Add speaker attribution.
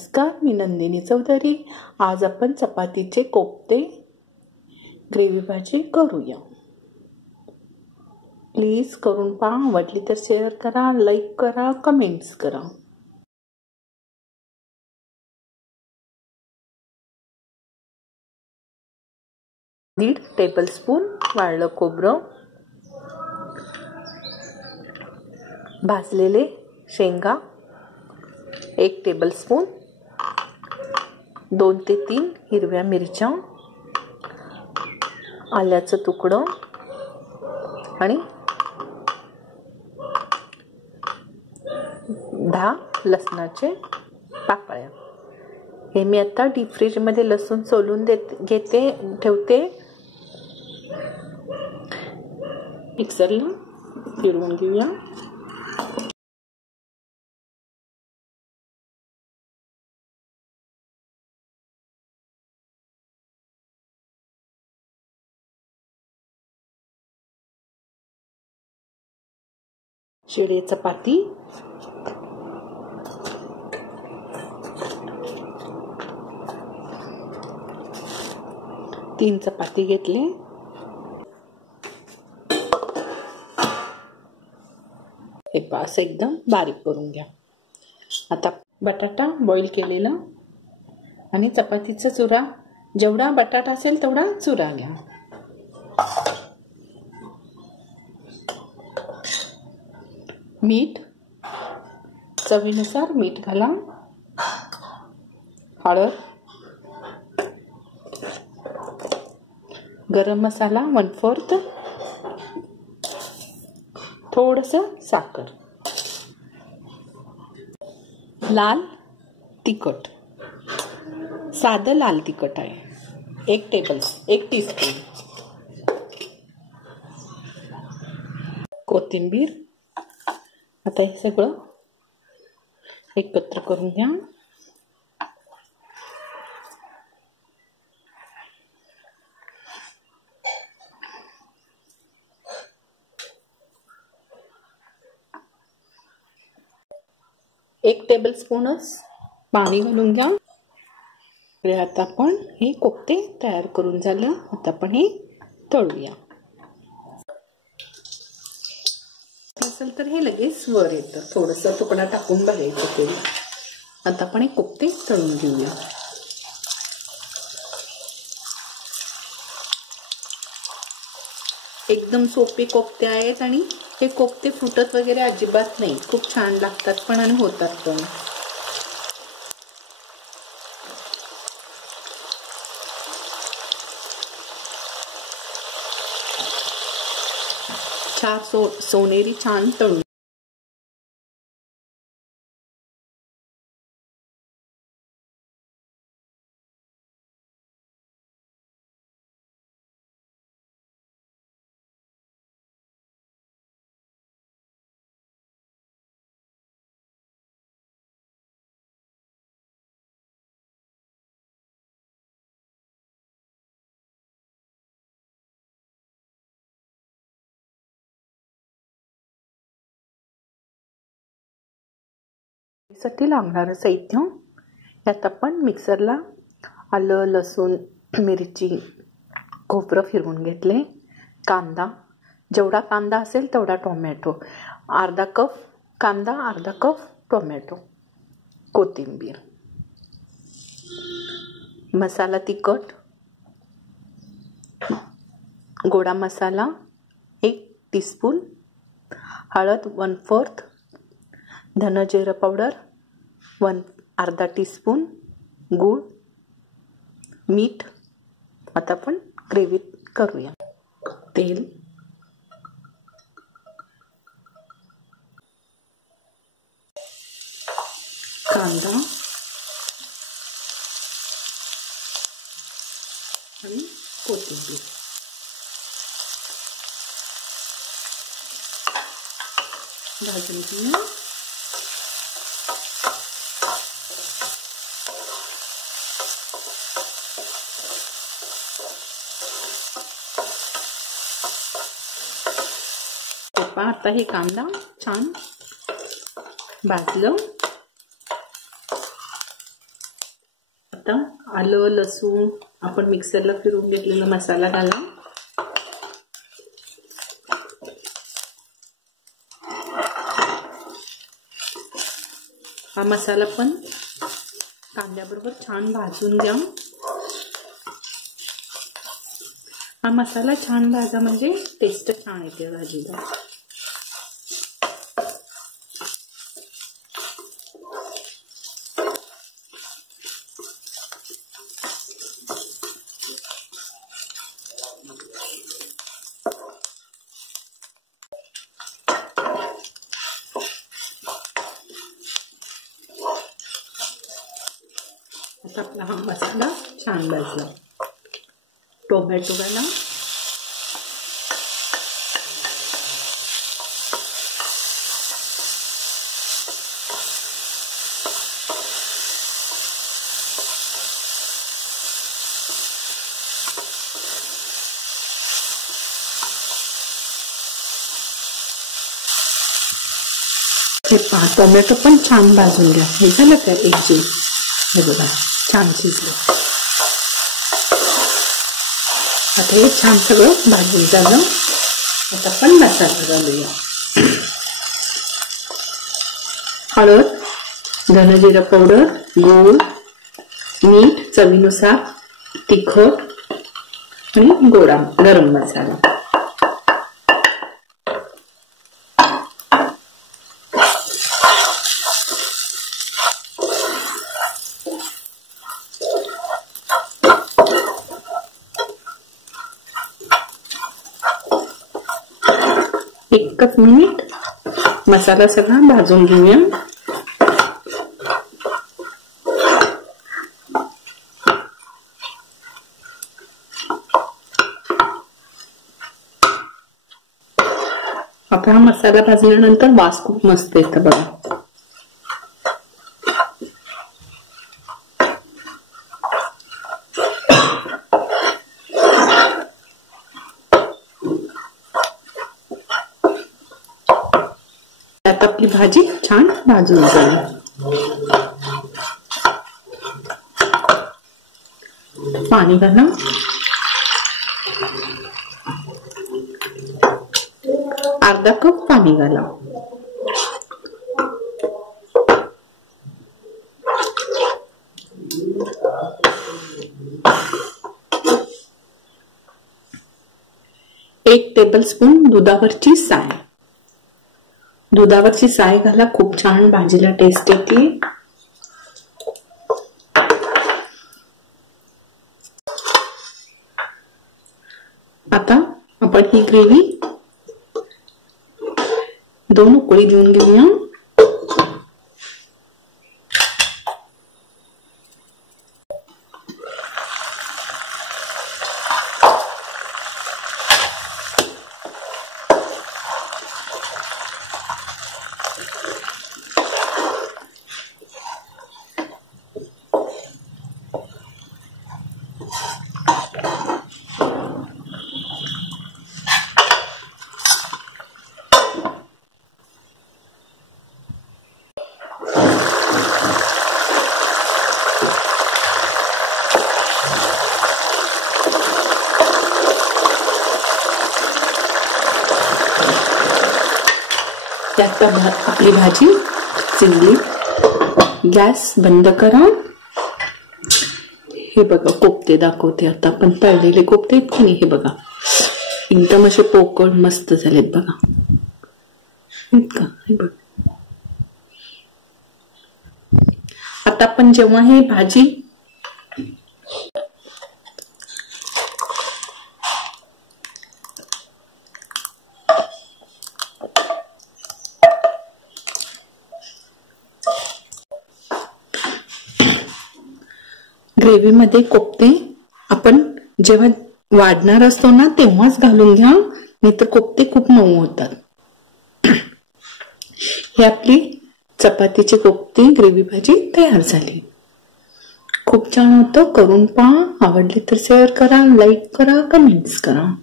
Speaker 1: नमस्कार मी नंदिनी चौधरी. आज आपण चपातीचे कोफ्ते ग्रेव्ही भाजी करूया. प्लीज करून पहा आवडली तर शेअर करा लाईक करा कमेंट्स करा. दीड टेबलस्पून वाळलं खोबरं भाजलेले शेंगा एक टेबलस्पून दोन ते तीन हिरव्या मिरच्या आल्याचं तुकडं आणि दहा लसणाचे पाकळ्या. हे मी आता डीप फ्रीजमध्ये लसूण सोलून देत घेते ठेवते. मिक्सरला फिरवून घेऊया. शिळे चपाती तीन चपाती घेतले हे पास एकदम बारीक करून घ्या आता बटाटा बॉईल केलेला आणि चपातीचा चुरा जेवढा बटाटा असेल तेवढा चुरा घ्या मीठ चवीनुसार मीठ घाला. हळद गरम मसाला वन फोर्थ थोडस साखर. लाल तिखट. साधं लाल तिखट आहे. एक टेबल एक टीस्पून कोथिंबीर आता हे सगळं एकत्र करून घ्या एक टेबल स्पूनच पाणी घालून घ्या. आता आपण हे कोफ्ते तयार करून झालं. आता आपण हे तळूया. असेल तर हे लगेच वर येतं. थोडंसं तुकडा टाकून बघायचं तेल. आता आपण हे कोफ्ते तळून घेऊया. एकदम सोपे कोफ्ते आहेत आणि हे कोफ्ते फुटत वगैरे अजिबात नाही. खूप छान लागतात पण आणि होतात पण. चार सो सोनेरी छान तळून साठी लागणारं साहित्य. यात आपण मिक्सरला आलं लसूण मिरची खोबरं फिरवून घेतले. कांदा जेवढा कांदा असेल तेवढा टोमॅटो. अर्धा कप कांदा अर्धा कप टोमॅटो. कोथिंबीर. मसाला तिखट. गोडा मसाला एक टीस्पून हळद वन फोर्थ धन जिरं पावडर वन अर्धा टीस्पून गूळ, मीठ, आता आपण ग्रेव्ही करूया. तेल. कांदा. कोथिंबीर. पहा आता हे कांदा छान भाजलं. आता आलं लसूण आपण मिक्सरला फिरून घेतलेला मसाला घाला हा मसाला पण कांद्याबरोबर छान भाजून घ्या. हा मसाला छान भाजा म्हणजे टेस्ट छान येते भाजीला. आपला हा मसाला छान भाजला टोमॅटो घाला हे पहा टोमॅटो पण छान भाजून घ्या हे झालं का एक जीव हे बघा छान शिजलं. आता हे छान सगळं भाजून झालं. आता पण मसाला घालूया. हळद धनजिरा पावडर गूळ मीठ चवीनुसार तिखट आणि गोडा गरम मसाला. एकच मिनिट. मसाला सगळा भाजून घेऊया. आता हा मसाला भाजल्यानंतर वास खूप मस्त येतं बघा त्यात आपली भाजी छान पाणी घाला अर्धा कप पाणी घाला. एक टेबलस्पून दुधावरची साय. दुधावरची साय घाला खूप छान भाजीला टेस्ट येते. आता आपण ही ग्रेव्ही दोन उकळी देऊन घेऊया. त्यात आपली भाजी शिजली गॅस बंद करा। हे बघा, कोपते दाखवते आता आपण. तळलेले कोपते आहेत की नाही हे बघा. एकदम असे पोकळ मस्त झालेत बघा. का? हे बघ. आता आपण जेव्हा हे भाजी ग्रेव्हीमध्ये कोपते. आपण जेव्हा वाढणार असतो ना तेव्हाच घालून घ्या. नाही तर कोपते खूप मऊ होतात. हे आपली चपातीची कोपती ग्रेव्ही भाजी तयार झाली. खूप छान होतं. करून पहा. आवडली तर शेअर करा लाईक करा कमेंट्स करा.